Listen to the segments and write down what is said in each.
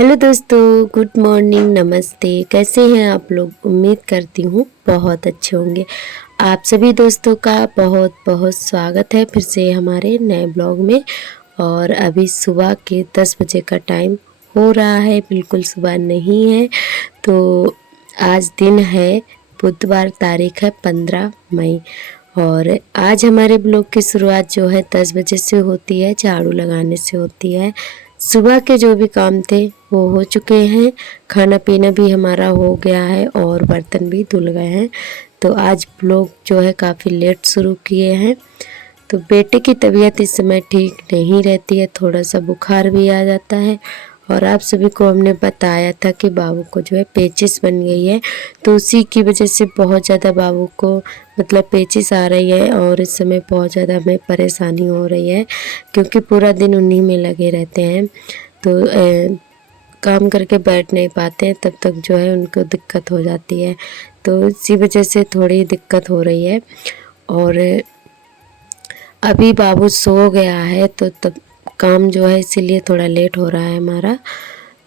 Hello दोस्तों, good morning, नमस्ते। कैसे हैं आप लोग? उम्मीद करती हूँ बहुत अच्छे होंगे। आप सभी दोस्तों का बहुत बहुत स्वागत है फिर से हमारे नए ब्लॉग में। और अभी सुबह के 10 बजे का टाइम हो रहा है, बिल्कुल सुबह नहीं है। तो आज दिन है बुधवार, तारीख है 15 मई। और आज हमारे ब्लॉग की शुरुआत जो है 10 बजे से होती है, झाड़ू लगाने से होती है। सुबह के जो भी काम थे वो हो चुके हैं, खाना पीना भी हमारा हो गया है और बर्तन भी धुल गए हैं। तो आज ब्लॉग जो है काफ़ी लेट शुरू किए हैं। तो बेटे की तबीयत इस समय ठीक नहीं रहती है, थोड़ा सा बुखार भी आ जाता है। और आप सभी को हमने बताया था कि बाबू को जो है पेचिस बन गई है, तो उसी की वजह से बहुत ज़्यादा बाबू को मतलब पेचिस आ रही है। और इस समय बहुत ज़्यादा हमें परेशानी हो रही है क्योंकि पूरा दिन उन्हीं में लगे रहते हैं। तो काम करके बैठ नहीं पाते हैं, तब तक जो है उनको दिक्कत हो जाती है। तो इसी वजह से थोड़ी दिक्कत हो रही है। और अभी बाबू सो गया है तो तब काम जो है इसीलिए थोड़ा लेट हो रहा है हमारा।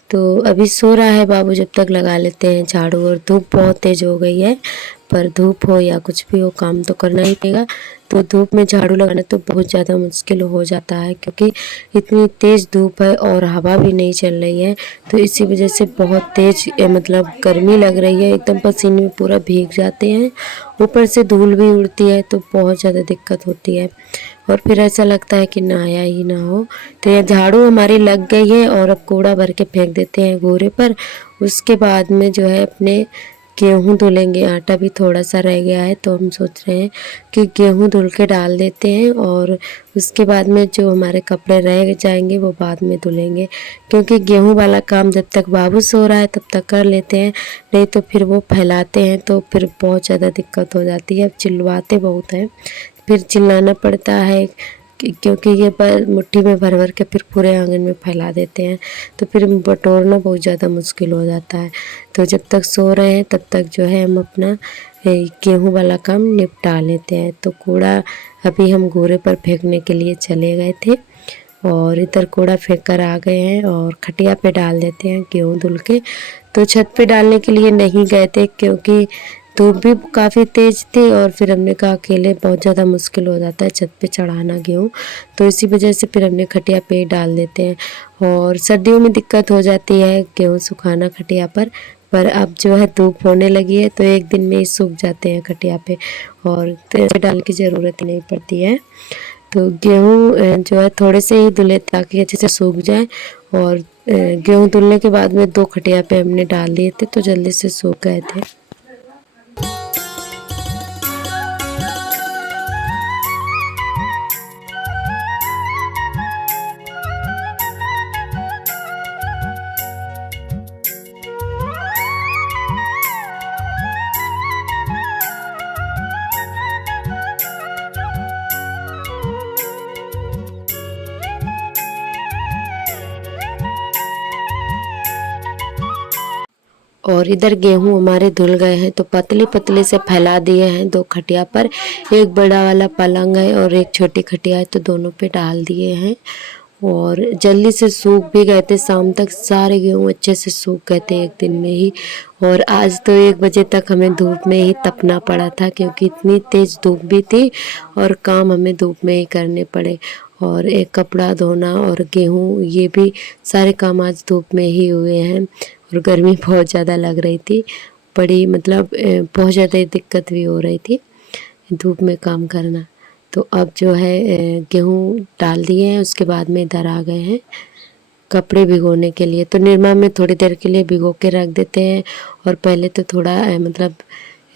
तो अभी सो रहा है बाबू, जब तक लगा लेते हैं झाड़ू। और धूप बहुत तेज़ हो गई है, पर धूप हो या कुछ भी हो काम तो करना ही पड़ेगा। तो धूप में झाड़ू लगाना तो बहुत ज़्यादा मुश्किल हो जाता है क्योंकि इतनी तेज़ धूप है और हवा भी नहीं चल रही है। तो इसी वजह से बहुत तेज़ मतलब गर्मी लग रही है, एकदम पसीने में पूरा भीग जाते हैं। ऊपर से धूल भी उड़ती है तो बहुत ज़्यादा दिक्कत होती है। और फिर ऐसा लगता है कि नहाया ही ना हो। तो ये झाड़ू हमारी लग गई है और अब कूड़ा भर के फेंक देते हैं घूरे पर। उसके बाद में जो है अपने गेहूँ धुलेंगे, आटा भी थोड़ा सा रह गया है तो हम सोच रहे हैं कि गेहूँ धुल के डाल देते हैं। और उसके बाद में जो हमारे कपड़े रह जाएंगे वो बाद में धुलेंगे, क्योंकि गेहूँ वाला काम जब तक बाबू सो रहा है तब तक कर लेते हैं, नहीं तो फिर वो फैलाते हैं तो फिर बहुत ज़्यादा दिक्कत हो जाती है। अब चिल्लाते बहुत हैं, फिर चिल्लाना पड़ता है क्योंकि ये पर मुट्ठी में भर भर के फिर पूरे आंगन में फैला देते हैं, तो फिर बटोरना बहुत ज़्यादा मुश्किल हो जाता है। तो जब तक सो रहे हैं तब तक जो है हम अपना गेहूँ वाला काम निपटा लेते हैं। तो कूड़ा अभी हम घूरे पर फेंकने के लिए चले गए थे और इधर कूड़ा फेंक कर आ गए हैं और खटिया पे डाल देते हैं गेहूँ धुल के। तो छत पे डालने के लिए नहीं गए थे क्योंकि धूप भी काफ़ी तेज़ थी और फिर हमने कहा अकेले बहुत ज़्यादा मुश्किल हो जाता है छत पे चढ़ाना गेहूँ, तो इसी वजह से फिर हमने खटिया पे ही डाल देते हैं। और सर्दियों में दिक्कत हो जाती है गेहूँ सुखाना खटिया पर अब जो है धूप होने लगी है तो एक दिन में ही सूख जाते हैं खटिया पे और तेल डालने की ज़रूरत ही नहीं पड़ती है। तो गेहूँ जो है थोड़े से ही धुले ताकि अच्छे से सूख जाए। और गेहूँ धुलने के बाद में 2 खटिया पे हमने डाल दिए थे तो जल्दी से सूख गए थे। और इधर गेहूँ हमारे धुल गए हैं तो पतले पतले से फैला दिए हैं 2 खटिया पर। एक बड़ा वाला पलंग है और एक छोटी खटिया है तो दोनों पे डाल दिए हैं और जल्दी से सूख भी गए थे। शाम तक सारे गेहूँ अच्छे से सूख गए थे एक दिन में ही। और आज तो 1 बजे तक हमें धूप में ही तपना पड़ा था क्योंकि इतनी तेज़ धूप भी थी और काम हमें धूप में ही करने पड़े। और एक कपड़ा धोना और गेहूँ, ये भी सारे काम आज धूप में ही हुए हैं। और गर्मी बहुत ज़्यादा लग रही थी, बड़ी मतलब बहुत ज़्यादा दिक्कत भी हो रही थी धूप में काम करना। तो अब जो है गेहूँ डाल दिए हैं, उसके बाद में इधर आ गए हैं कपड़े भिगोने के लिए। तो निरमा में थोड़ी देर के लिए भिगो के रख देते हैं। और पहले तो थोड़ा मतलब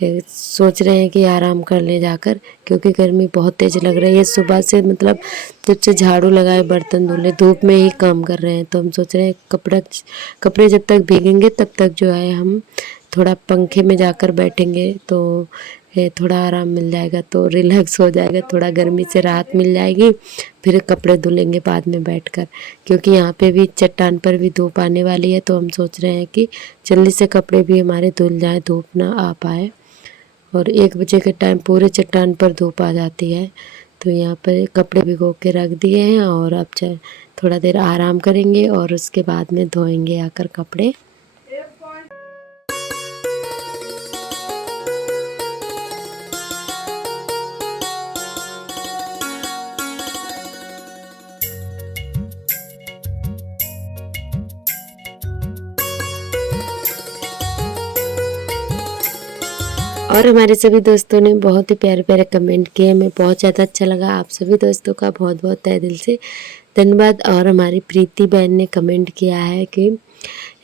सोच रहे हैं कि आराम कर ले जाकर, क्योंकि गर्मी बहुत तेज़ लग रही है। सुबह से मतलब जब से झाड़ू लगाए बर्तन धुले धूप में ही काम कर रहे हैं, तो हम सोच रहे हैं कपड़े जब तक भीगेंगे तब तक जो है हम थोड़ा पंखे में जाकर बैठेंगे तो थोड़ा आराम मिल जाएगा, तो रिलैक्स हो जाएगा, थोड़ा गर्मी से राहत मिल जाएगी। फिर कपड़े धुलेंगे बाद में बैठकर, क्योंकि यहाँ पे भी चट्टान पर भी धूप आने वाली है। तो हम सोच रहे हैं कि जल्दी से कपड़े भी हमारे धुल जाए, धूप ना आ पाए। और 1 बजे के टाइम पूरे चट्टान पर धूप आ जाती है तो यहाँ पर कपड़े भिगो के रख दिए हैं और अब थोड़ा देर आराम करेंगे और उसके बाद में धोएंगे आकर कपड़े। और हमारे सभी दोस्तों ने बहुत ही प्यारे प्यारे कमेंट किए, हमें बहुत ज़्यादा अच्छा लगा। आप सभी दोस्तों का बहुत बहुत तहे दिल से धन्यवाद। और हमारी प्रीति बहन ने कमेंट किया है कि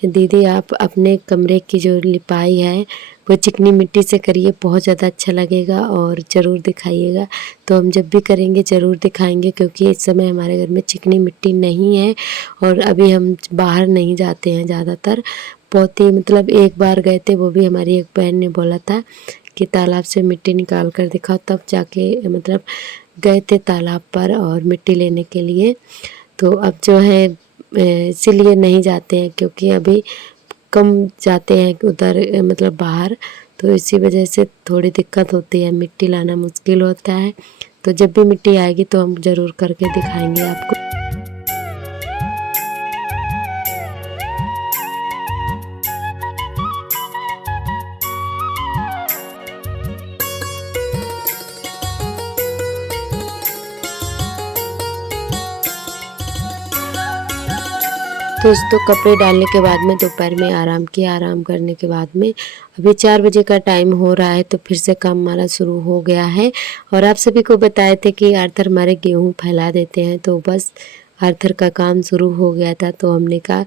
दीदी आप अपने कमरे की जो लिपाई है वो चिकनी मिट्टी से करिए, बहुत ज़्यादा अच्छा लगेगा और ज़रूर दिखाइएगा। तो हम जब भी करेंगे ज़रूर दिखाएंगे, क्योंकि इस समय हमारे घर में चिकनी मिट्टी नहीं है और अभी हम बाहर नहीं जाते हैं ज़्यादातर। बहुत ही मतलब एक बार गए थे, वो भी हमारी एक बहन ने बोला था कि तालाब से मिट्टी निकाल कर दिखाओ, तब जाके मतलब गए थे तालाब पर और मिट्टी लेने के लिए। तो अब जो है इसीलिए नहीं जाते हैं, क्योंकि अभी कम जाते हैं उधर मतलब बाहर, तो इसी वजह से थोड़ी दिक्कत होती है, मिट्टी लाना मुश्किल होता है। तो जब भी मिट्टी आएगी तो हम ज़रूर करके दिखाएंगे आपको। दोस्तों कपड़े डालने के बाद में दोपहर में आराम किया। आराम करने के बाद में अभी 4 बजे का टाइम हो रहा है, तो फिर से काम हमारा शुरू हो गया है। और आप सभी को बताए थे कि आर्थर हमारे गेहूं फैला देते हैं, तो बस आर्थर का काम शुरू हो गया था। तो हमने कहा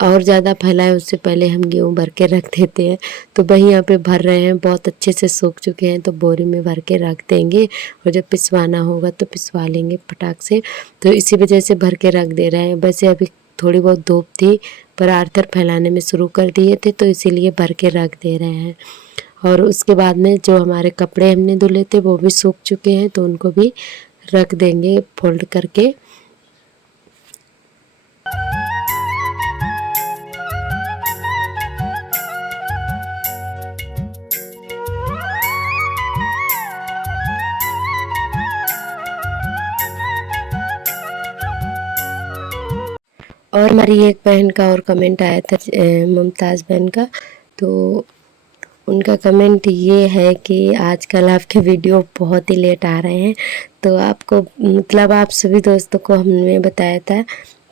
और ज़्यादा फैलाए उससे पहले हम गेहूँ भर के रख देते हैं। तो वही यहाँ पे भर रहे हैं, बहुत अच्छे से सूख चुके हैं, तो बोरी में भर के रख देंगे और जब पिसवाना होगा तो पिसवा लेंगे फटाक से। तो इसी वजह से भर के रख दे रहे हैं। वैसे अभी थोड़ी बहुत धूप थी, पर आर्थर फैलाने में शुरू कर दिए थे, तो इसीलिए भर के रख दे रहे हैं। और उसके बाद में जो हमारे कपड़े हमने धुले थे वो भी सूख चुके हैं, तो उनको भी रख देंगे फोल्ड करके। और हमारी एक बहन का और कमेंट आया था, मुमताज़ बहन का। तो उनका कमेंट ये है कि आजकल आपके वीडियो बहुत ही लेट आ रहे हैं। तो आपको मतलब आप सभी दोस्तों को हमने बताया था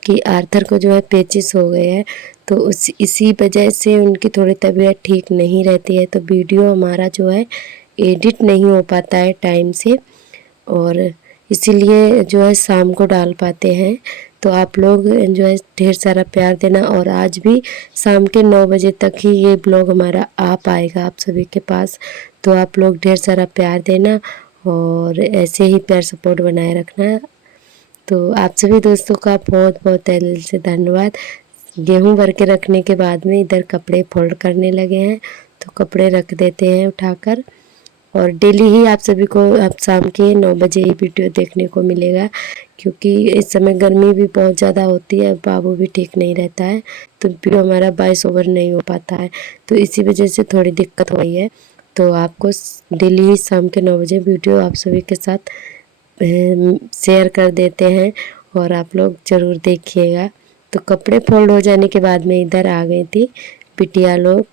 कि आर्थर को जो है पेचिस हो गए हैं, तो इसी वजह से उनकी थोड़ी तबीयत ठीक नहीं रहती है, तो वीडियो हमारा जो है एडिट नहीं हो पाता है टाइम से, और इसीलिए जो है शाम को डाल पाते हैं। तो आप लोग जो है ढेर सारा प्यार देना, और आज भी शाम के 9 बजे तक ही ये ब्लॉग हमारा आ पाएगा आप सभी के पास। तो आप लोग ढेर सारा प्यार देना और ऐसे ही प्यार सपोर्ट बनाए रखना। तो आप सभी दोस्तों का बहुत बहुत तहे दिल से धन्यवाद। गेहूं भर के रखने के बाद में इधर कपड़े फोल्ड करने लगे हैं, तो कपड़े रख देते हैं उठाकर। और डेली ही आप सभी को अब शाम के 9 बजे ही वीडियो देखने को मिलेगा, क्योंकि इस समय गर्मी भी बहुत ज़्यादा होती है, बाबू भी ठीक नहीं रहता है, तो वीडियो हमारा 22 ओवर नहीं हो पाता है, तो इसी वजह से थोड़ी दिक्कत हो रही है। तो आपको डेली ही शाम के 9 बजे वीडियो आप सभी के साथ शेयर कर देते हैं, और आप लोग ज़रूर देखिएगा। तो कपड़े फोल्ड हो जाने के बाद में इधर आ गई थी बिटिया लोग,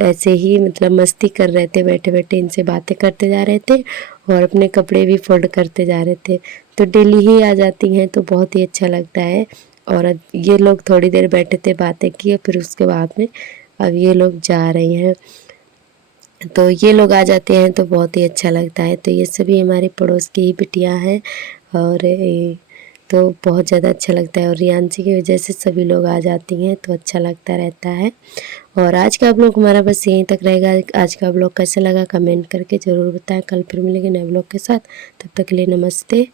ऐसे ही मतलब मस्ती कर रहे थे, बैठे बैठे इनसे बातें करते जा रहे थे और अपने कपड़े भी फोल्ड करते जा रहे थे। तो डेली ही आ जाती हैं, तो बहुत ही अच्छा लगता है। और अब ये लोग थोड़ी देर बैठे थे, बातें की, फिर उसके बाद में अब ये लोग जा रही हैं। तो ये लोग आ जाते हैं तो बहुत ही अच्छा लगता है। तो ये सभी हमारे पड़ोस की ही बिटियाँ हैं, और तो बहुत ज़्यादा अच्छा लगता है। और रियांशी की वजह से सभी लोग आ जाती हैं, तो अच्छा लगता रहता है। और आज का ब्लॉग हमारा बस यहीं तक रहेगा। आज का ब्लॉग कैसा लगा कमेंट करके ज़रूर बताएं। कल फिर मिलेंगे नए ब्लॉग के साथ, तब तक के लिए नमस्ते।